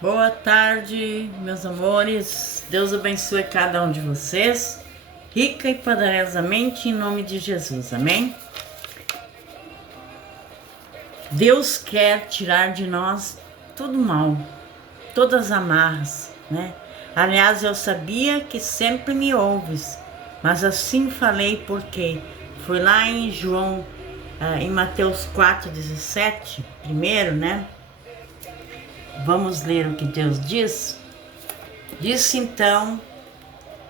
Boa tarde, meus amores. Deus abençoe cada um de vocês, rica e poderosamente, em nome de Jesus. Amém? Deus quer tirar de nós todo mal, todas as amarras, né? Aliás, eu sabia que sempre me ouves, mas assim falei porque foi lá em João, em Mateus 4,17, primeiro, né? Vamos ler o que Deus diz? Disse então,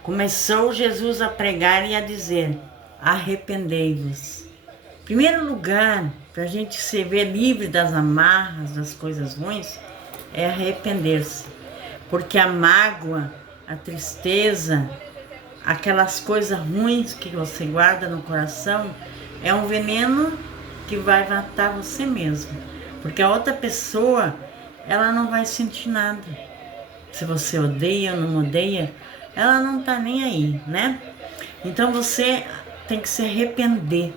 começou Jesus a pregar e a dizer: arrependei-vos. Em primeiro lugar, para a gente se ver livre das amarras, das coisas ruins, é arrepender-se. Porque a mágoa, a tristeza, aquelas coisas ruins que você guarda no coração, é um veneno que vai matar você mesmo. Porque a outra pessoa, ela não vai sentir nada. Se você odeia ou não odeia, ela não tá nem aí, né? Então você tem que se arrepender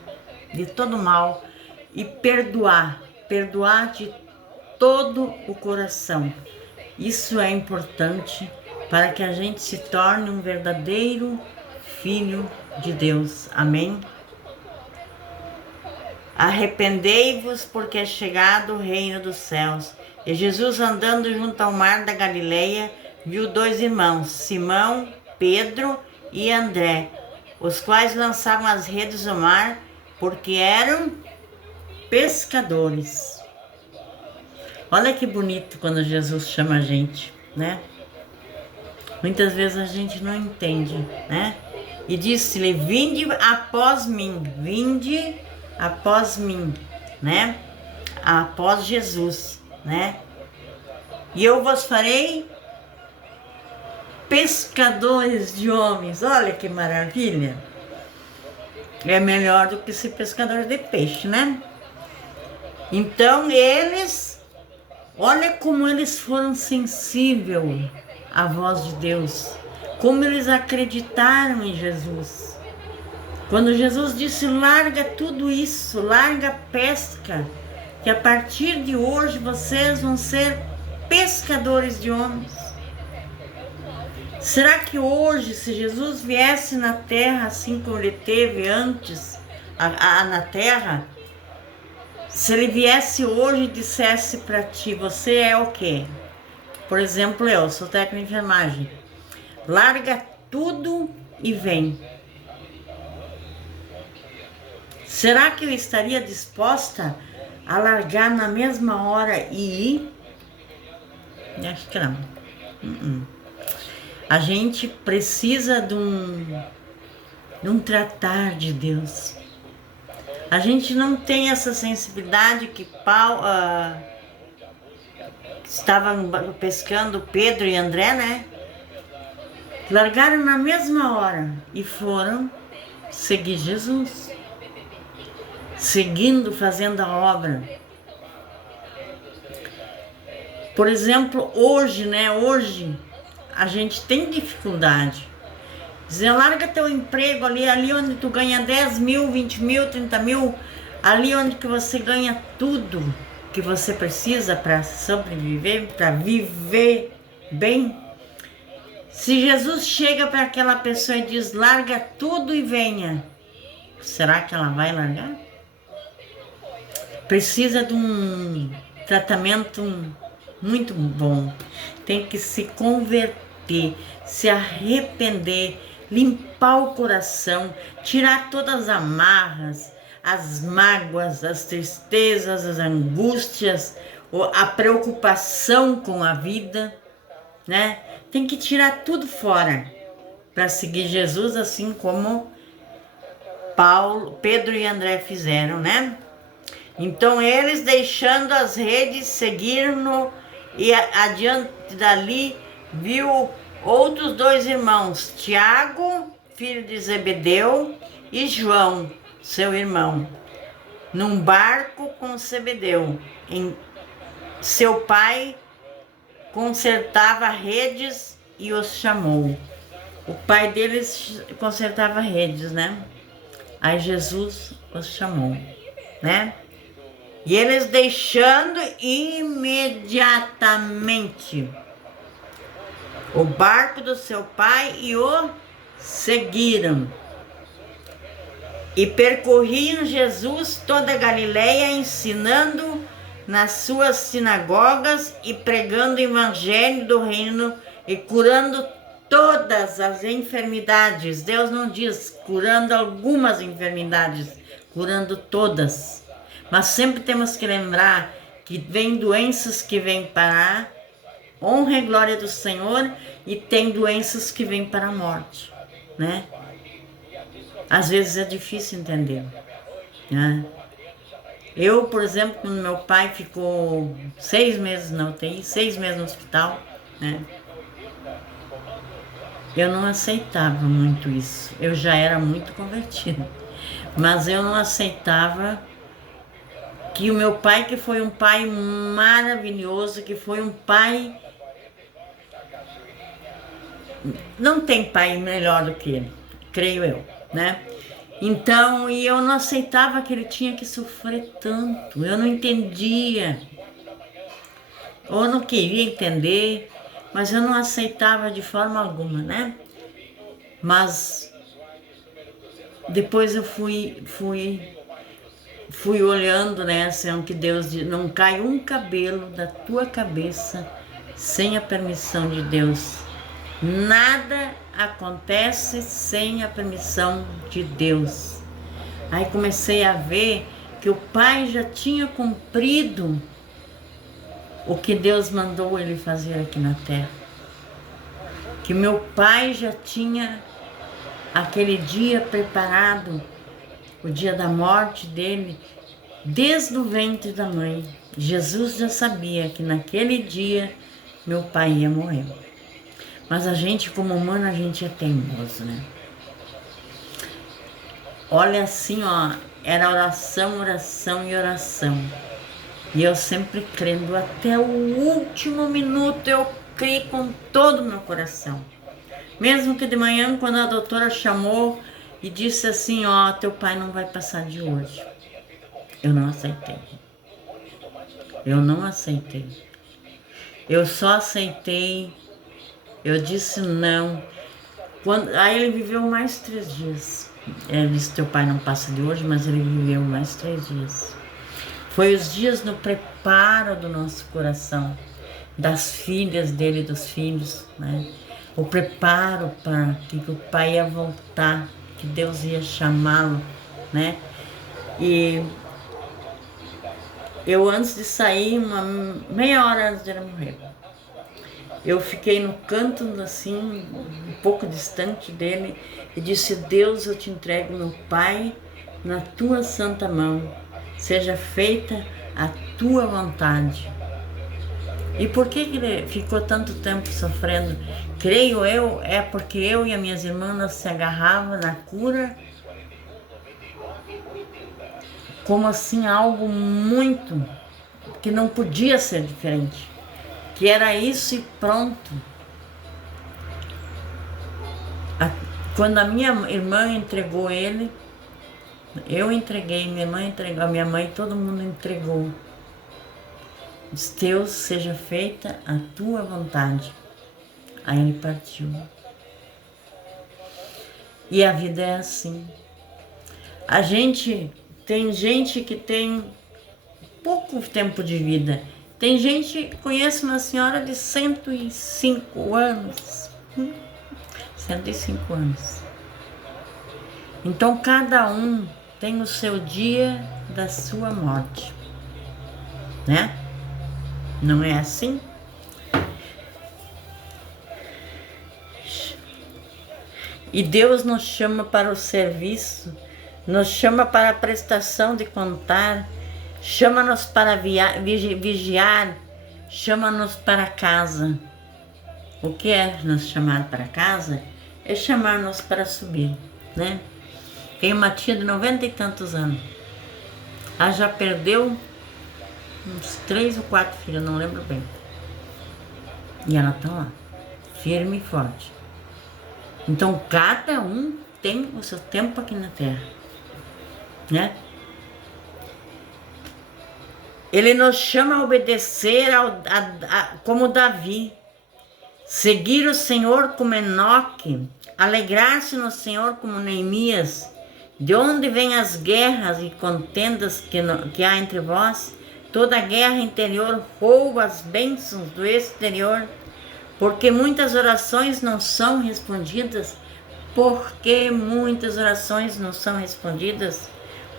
de todo mal e perdoar de todo o coração. Isso é importante para que a gente se torne um verdadeiro filho de Deus. Amém? Arrependei-vos, porque é chegado o reino dos céus. E Jesus, andando junto ao mar da Galileia, viu dois irmãos, Simão, Pedro e André, os quais lançavam as redes ao mar, porque eram pescadores. Olha que bonito quando Jesus chama a gente, né? Muitas vezes a gente não entende, né? E disse-lhe: vinde após mim, né? Após Jesus, né? E eu vos farei pescadores de homens. Olha que maravilha! É melhor do que ser pescador de peixe, né? Então olha como eles foram sensíveis à voz de Deus, como eles acreditaram em Jesus. Quando Jesus disse: larga tudo isso, larga a pesca, que a partir de hoje vocês vão ser pescadores de homens. Será que hoje, se Jesus viesse na terra assim como ele teve antes na terra, se ele viesse hoje e dissesse para ti: você é o quê? Por exemplo, eu sou técnico de enfermagem. Larga tudo e vem. Será que eu estaria disposta a largar na mesma hora e ir? Acho que não. A gente precisa de um tratar de Deus. A gente não tem essa sensibilidade que estavam pescando Pedro e André, né? Largaram na mesma hora e foram seguir Jesus, seguindo, fazendo a obra. Por exemplo, hoje, né? Hoje a gente tem dificuldade. Dizer: larga teu emprego ali onde tu ganha 10 mil, 20 mil, 30 mil, ali onde que você ganha tudo que você precisa para sobreviver, para viver bem. Se Jesus chega para aquela pessoa e diz: larga tudo e venha, será que ela vai largar? Precisa de um tratamento muito bom. Tem que se converter, se arrepender, limpar o coração, tirar todas as amarras, as mágoas, as tristezas, as angústias, a preocupação com a vida, né? Tem que tirar tudo fora para seguir Jesus, assim como Pedro e André fizeram, né? Então eles, deixando as redes, seguiram e adiante dali viu outros dois irmãos, Tiago, filho de Zebedeu, e João, seu irmão, num barco com Zebedeu. Seu pai consertava redes e os chamou. O pai deles consertava redes, né? Aí Jesus os chamou, né? E eles deixando imediatamente o barco do seu pai e o seguiram. E percorriam Jesus toda a Galileia, ensinando nas suas sinagogas e pregando o evangelho do reino e curando todas as enfermidades. Deus não diz curando algumas enfermidades, curando todas. Mas sempre temos que lembrar que vem doenças que vêm para a honra e glória do Senhor e tem doenças que vêm para a morte, né? Às vezes é difícil entender, né? Eu, por exemplo, quando meu pai ficou 6 meses na UTI, 6 meses no hospital, né? Eu não aceitava muito isso. Eu já era muito convertida, mas eu não aceitava que o meu pai, que foi um pai maravilhoso, que foi um pai... Não tem pai melhor do que ele, creio eu, né? Então, e eu não aceitava que ele tinha que sofrer tanto. Eu não entendia. Ou não queria entender, mas eu não aceitava de forma alguma, né? Mas depois eu fui olhando, né, assim, que Deus diz, não cai um cabelo da tua cabeça sem a permissão de Deus. Nada acontece sem a permissão de Deus. Aí comecei a ver que o Pai já tinha cumprido o que Deus mandou ele fazer aqui na terra. Que meu Pai já tinha aquele dia preparado, o dia da morte dele, desde o ventre da mãe. Jesus já sabia que naquele dia meu pai ia morrer. Mas a gente, como humano, a gente é teimoso, né? Olha assim, ó, era oração, oração e oração. E eu sempre crendo, até o último minuto eu criei com todo o meu coração. Mesmo que de manhã, quando a doutora chamou e disse assim, ó, teu pai não vai passar de hoje. Eu não aceitei. Eu não aceitei. Eu só aceitei, eu disse não. Aí ele viveu mais 3 dias. Ele disse, teu pai não passa de hoje, mas ele viveu mais 3 dias. Foi os dias no preparo do nosso coração, das filhas dele e dos filhos, né? O preparo para que o pai ia voltar, que Deus ia chamá-lo, né? E eu, antes de sair, uma meia hora antes de ele morrer, eu fiquei no canto, assim, um pouco distante dele, e disse, Deus, eu te entrego meu pai na tua santa mão, seja feita a tua vontade. E por que ele ficou tanto tempo sofrendo? Creio eu, é porque eu e as minhas irmãs se agarravam na cura como assim algo muito que não podia ser diferente, que era isso e pronto. Quando a minha irmã entregou ele, eu entreguei, minha irmã entregou, a minha mãe, todo mundo entregou. Diz, Deus, seja feita a tua vontade. Aí ele partiu. E a vida é assim. Tem gente que tem pouco tempo de vida. Tem gente, conheço uma senhora de 105 anos. 105 anos. Então cada um tem o seu dia da sua morte, né? Não é assim? E Deus nos chama para o serviço, nos chama para a prestação de contar, chama-nos para vigiar, chama-nos para casa. O que é nos chamar para casa? É chamar-nos para subir, né? Tem uma tia de 90 e tantos anos. Ela já perdeu uns 3 ou 4 filhos, não lembro bem. E ela está lá, firme e forte. Então, cada um tem o seu tempo aqui na Terra, né? Ele nos chama a obedecer como Davi, seguir o Senhor como Enoque, alegrar-se no Senhor como Neemias. De onde vêm as guerras e contendas que há entre vós? Toda guerra interior rouba as bênçãos do exterior, porque muitas orações não são respondidas. Porque muitas orações não são respondidas?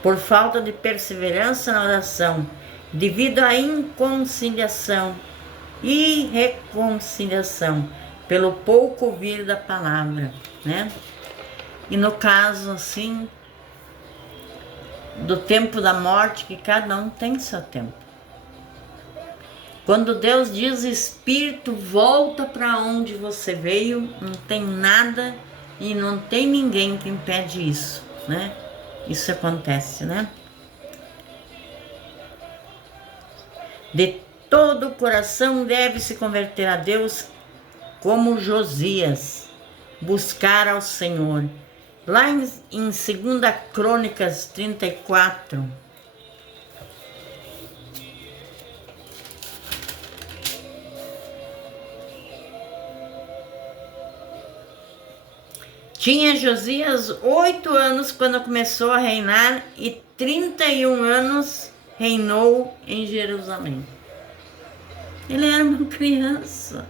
Por falta de perseverança na oração, devido à inconciliação e reconciliação, pelo pouco ouvir da palavra, né? E no caso, assim, do tempo da morte, que cada um tem seu tempo. Quando Deus diz, espírito, volta para onde você veio, não tem nada e não tem ninguém que impede isso, né? Isso acontece, né? De todo o coração deve se converter a Deus, como Josias, buscar ao Senhor. Lá em 2 Crônicas 34, tinha Josias 8 anos quando começou a reinar e 31 anos reinou em Jerusalém. Ele era uma criança,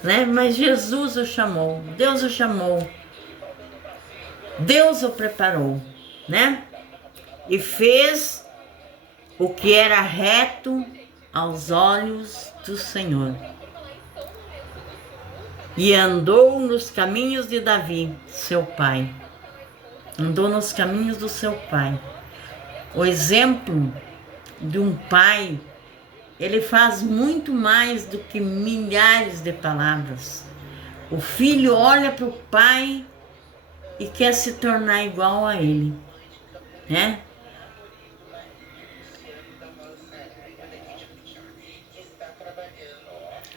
né? Mas Jesus o chamou, Deus o chamou, Deus o preparou, né? E fez o que era reto aos olhos do Senhor. E andou nos caminhos de Davi, seu pai. Andou nos caminhos do seu pai. O exemplo de um pai, ele faz muito mais do que milhares de palavras. O filho olha para o pai e quer se tornar igual a ele, né?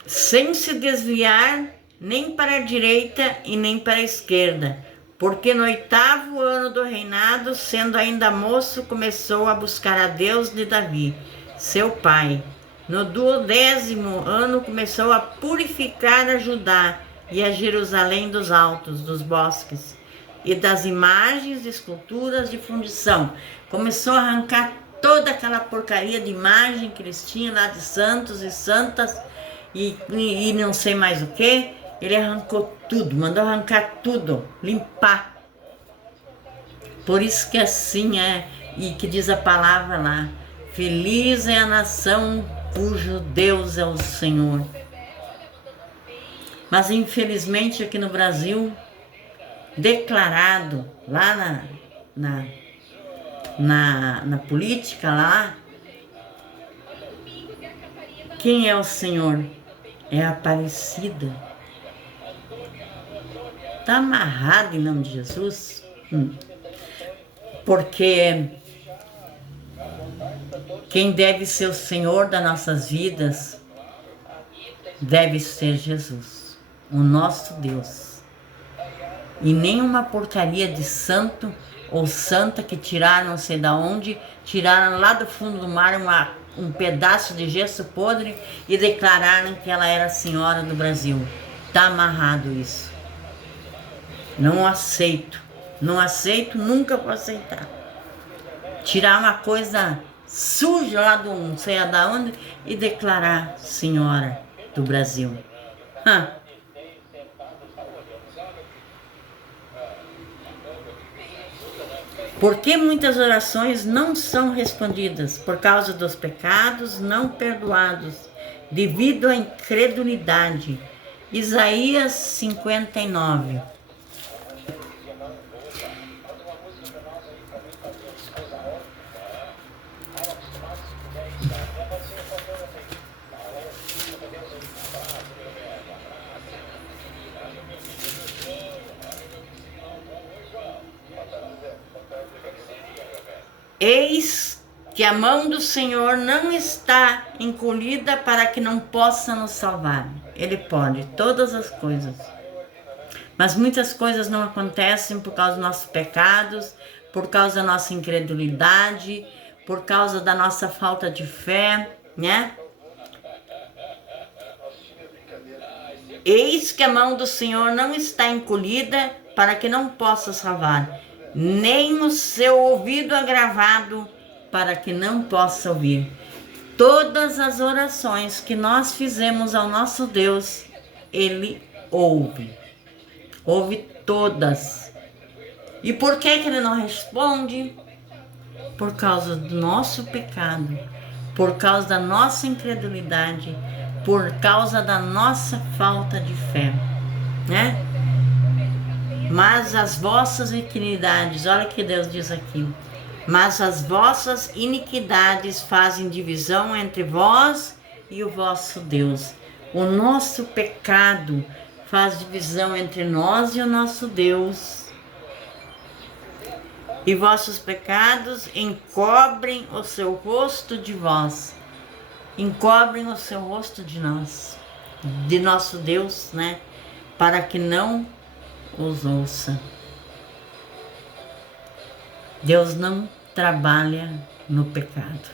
Sem se desviar nem para a direita e nem para a esquerda, porque no 8º ano do reinado, sendo ainda moço, começou a buscar a Deus de Davi, seu pai. No 12º ano começou a purificar a Judá e a Jerusalém dos altos, dos bosques e das imagens e esculturas de fundição. Começou a arrancar toda aquela porcaria de imagem que eles tinham lá de santos e santas e não sei mais o que. Ele arrancou tudo, mandou arrancar tudo, limpar. Por isso que assim é, e que diz a palavra lá, feliz é a nação cujo Deus é o Senhor. Mas infelizmente aqui no Brasil, declarado lá na política lá, quem é o Senhor? É a Aparecida. Está amarrado em nome de Jesus, porque quem deve ser o Senhor das nossas vidas deve ser Jesus, o nosso Deus. E nenhuma porcaria de santo ou santa que tiraram não sei da onde, tiraram lá do fundo do mar um pedaço de gesso podre e declararam que ela era a senhora do Brasil. Está amarrado isso. Não aceito, não aceito, nunca vou aceitar. Tirar uma coisa suja lá do não sei da onde e declarar senhora do Brasil. Porque muitas orações não são respondidas por causa dos pecados não perdoados, devido à incredulidade. Isaías 59. Eis que a mão do Senhor não está encolhida para que não possa nos salvar. Ele pode todas as coisas. Mas muitas coisas não acontecem por causa dos nossos pecados, por causa da nossa incredulidade, por causa da nossa falta de fé, né? Eis que a mão do Senhor não está encolhida para que não possa salvar, nem o seu ouvido agravado para que não possa ouvir. Todas as orações que nós fizemos ao nosso Deus, Ele ouve. Ouve todas. E por que Ele não responde? Por causa do nosso pecado, por causa da nossa incredulidade, por causa da nossa falta de fé, né? Mas as vossas iniquidades, olha o que Deus diz aqui, mas as vossas iniquidades fazem divisão entre vós e o vosso Deus. O nosso pecado faz divisão entre nós e o nosso Deus. E vossos pecados encobrem o seu rosto de vós. Encobrem o seu rosto de nós, de nosso Deus, né? Para que não os ouça. Deus não trabalha no pecado.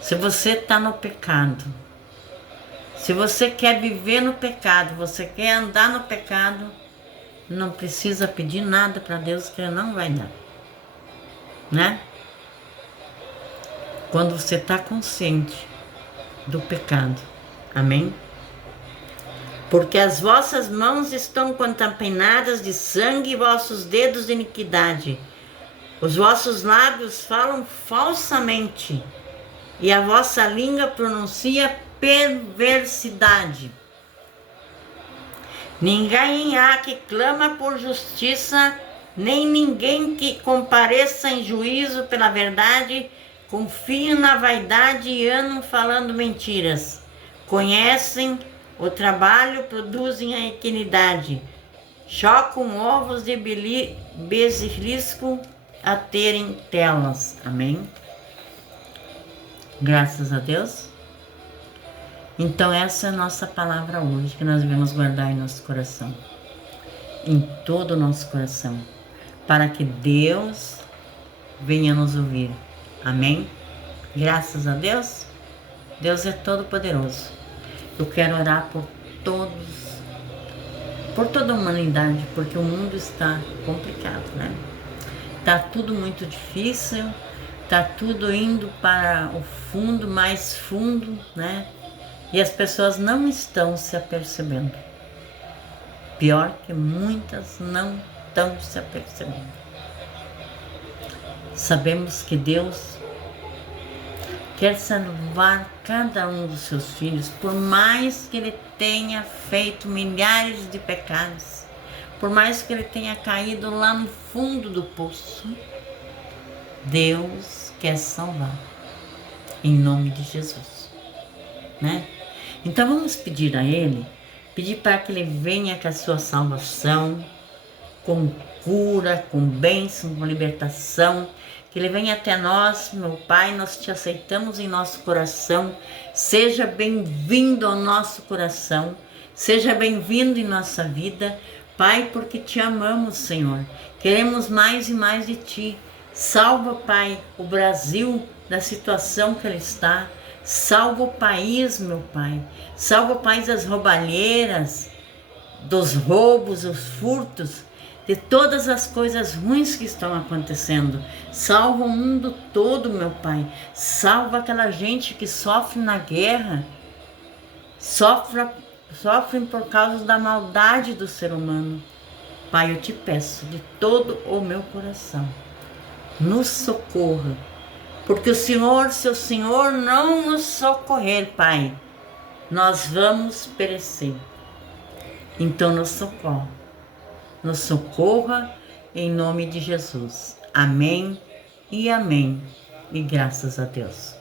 Se você está no pecado, se você quer viver no pecado, você quer andar no pecado, não precisa pedir nada para Deus que Ele não vai dar, né? Quando você está consciente do pecado, amém? Porque as vossas mãos estão contaminadas de sangue e vossos dedos de iniquidade. Os vossos lábios falam falsamente e a vossa língua pronuncia perversidade. Ninguém há que clama por justiça, nem ninguém que compareça em juízo pela verdade. Confiam na vaidade e andam falando mentiras. Conhecem o trabalho, produzem a iniquidade. Chocam ovos de basilisco a terem telas. Amém? Graças a Deus. Então essa é a nossa palavra hoje, que nós devemos guardar em nosso coração. Em todo o nosso coração. Para que Deus venha nos ouvir. Amém? Graças a Deus. Deus é todo poderoso. Eu quero orar por toda a humanidade, porque o mundo está complicado, né? Tá tudo muito difícil, tá tudo indo para o fundo, mais fundo, né? E as pessoas não estão se apercebendo. Pior que muitas não estão se apercebendo. Sabemos que Deus quer salvar cada um dos seus filhos, por mais que ele tenha feito milhares de pecados, por mais que ele tenha caído lá no fundo do poço, Deus quer salvar, em nome de Jesus, né? Então vamos pedir a Ele, pedir para que Ele venha com a sua salvação, com cura, com bênção, com libertação, que Ele venha até nós, meu Pai, nós te aceitamos em nosso coração. Seja bem-vindo ao nosso coração, seja bem-vindo em nossa vida, Pai, porque te amamos, Senhor. Queremos mais e mais de Ti. Salva, Pai, o Brasil da situação que ele está. Salva o país, meu Pai. Salva o país das roubalheiras, dos roubos, os furtos, de todas as coisas ruins que estão acontecendo. Salva o mundo todo, meu Pai. Salva aquela gente que sofre na guerra, sofrem por causa da maldade do ser humano. Pai, eu te peço de todo o meu coração, nos socorra, porque o Senhor, se o Senhor não nos socorrer, Pai, nós vamos perecer. Então nos socorra em nome de Jesus. Amém e amém. E graças a Deus.